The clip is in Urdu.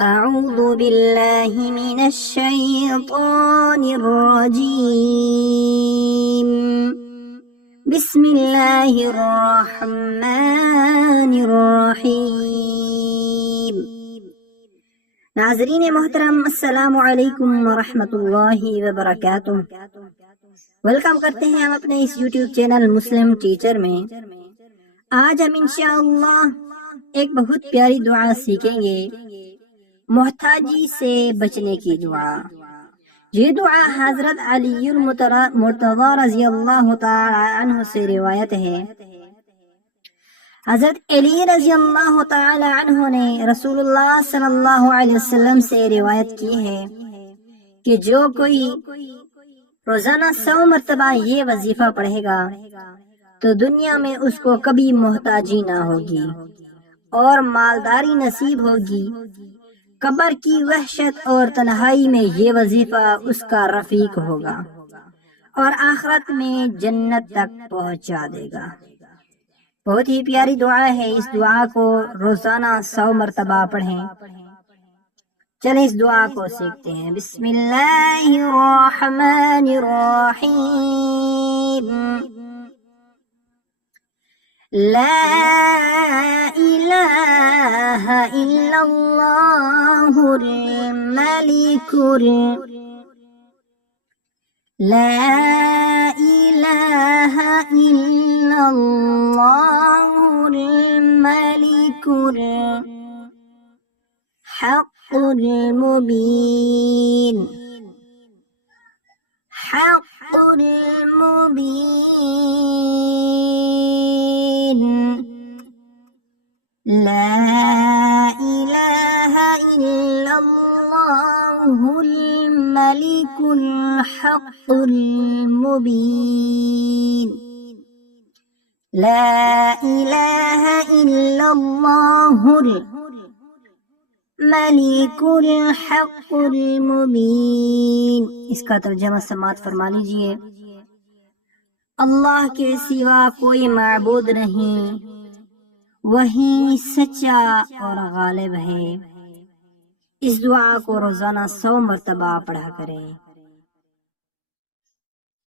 أعوذ بالله من الشيطان الرجيم بسم الله الرحمن الرحیم۔ ناظرین محترم، السلام علیکم ورحمۃ اللہ وبرکاتہ۔ ویلکم کرتے ہیں ہم اپنے اس یوٹیوب چینل مسلم ٹیچر میں۔ آج ہم انشاءاللہ ایک بہت پیاری دعا سیکھیں گے، محتاجی سے بچنے کی دعا۔ یہ دعا حضرت علی المرتضی رضی اللہ تعالی عنہ سے روایت ہے۔ حضرت علی رضی اللہ تعالی عنہ نے رسول اللہ صلی اللہ علیہ وسلم سے روایت کی ہے کہ جو کوئی روزانہ 100 مرتبہ یہ وظیفہ پڑھے گا تو دنیا میں اس کو کبھی محتاجی نہ ہوگی اور مالداری نصیب ہوگی۔ قبر کی وحشت اور تنہائی میں یہ وظیفہ اس کا رفیق ہوگا اور آخرت میں جنت تک پہنچا دے گا۔ بہت ہی پیاری دعا ہے، اس دعا کو روزانہ 100 مرتبہ پڑھیں۔ چلیں اس دعا کو سیکھتے ہیں۔ بسم اللہ الرحمن الرحیم۔ لا الہ الا اللہ الملک لا الہ الا اللہ الملک الحق المبین حق المبین لا الہ الا اللہ الملک الحق المبین لا الہ الا اللہ الملک الحق المبین۔ اس کا ترجمہ سماعت فرما لیجئے۔ اللہ کے سوا کوئی معبود نہیں، وہی سچا اور غالب ہے۔ اس دعا کو روزانہ 100 مرتبہ پڑھا کریں۔